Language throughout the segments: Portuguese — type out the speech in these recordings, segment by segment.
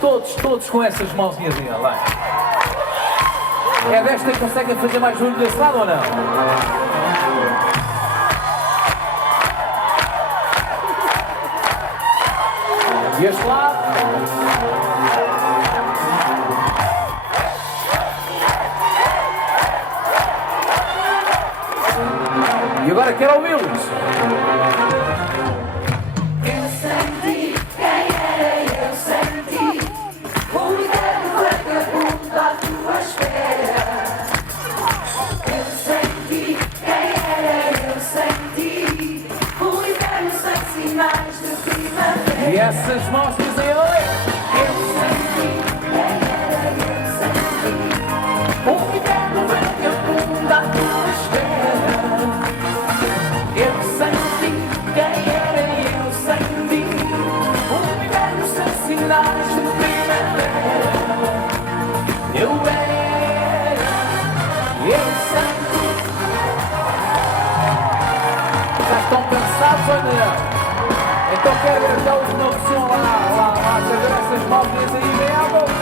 todos com essas mãozinhas aí, vai. É desta que conseguem fazer mais barulho desse lado ou não? E este lado? E agora quero ouvi-los. E essas mãos dizem oi. Eu senti, o inverno vagabundo à tua espera. Eu senti, quem era eu senti, o inverno sem sinais de primavera. Eu senti. Já estão cansados ou não? Então quero ver já os meus som lá, fazer essas malvinhas aí, vem à boca.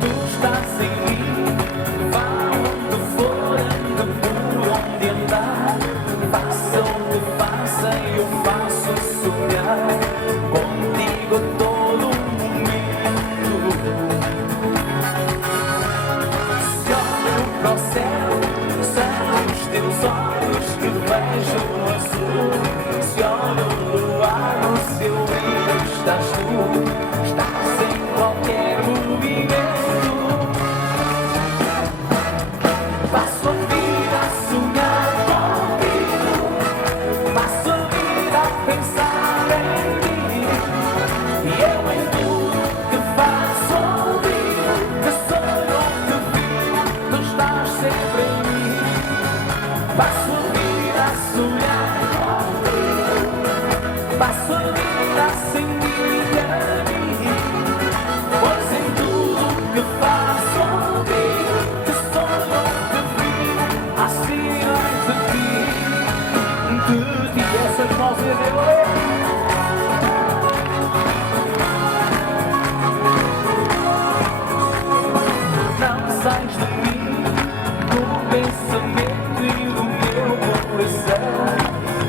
Tu estás em mim, vá onde for, anda por onde andar. Faça o que faça, eu faço sonhar. Contigo todo olhos que vejo no azul. Se olho no luar, no seu brilho estás tu. Estás em qualquer movimento. Passo a vida a sonhar contigo. Passo a vida a pensar em ti. E eu em tudo que faço ouvir. Que sonho que vivo, tu estás sempre em mim. Passo a vida a sonhar contigo. Passo a vida sem dir a mim. Pois em tudo que faço ouvir, que sonho que vivo, há sinais de ti. De ti essas mãos e de não sais de mim, no pensamento e do meu coração.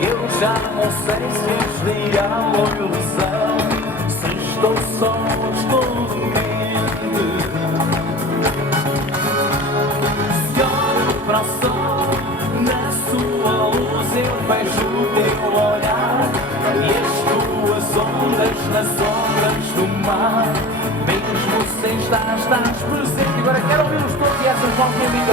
Eu já não sei se és real ou ilusão, se estou só ou estou doente. Se olho para o sol, na sua luz eu vejo o teu olhar. E as tuas ondas nas ondas do mar. Mesmo sem estar, estás presente. Agora quero ouvir-os todos e essas mãos em mim.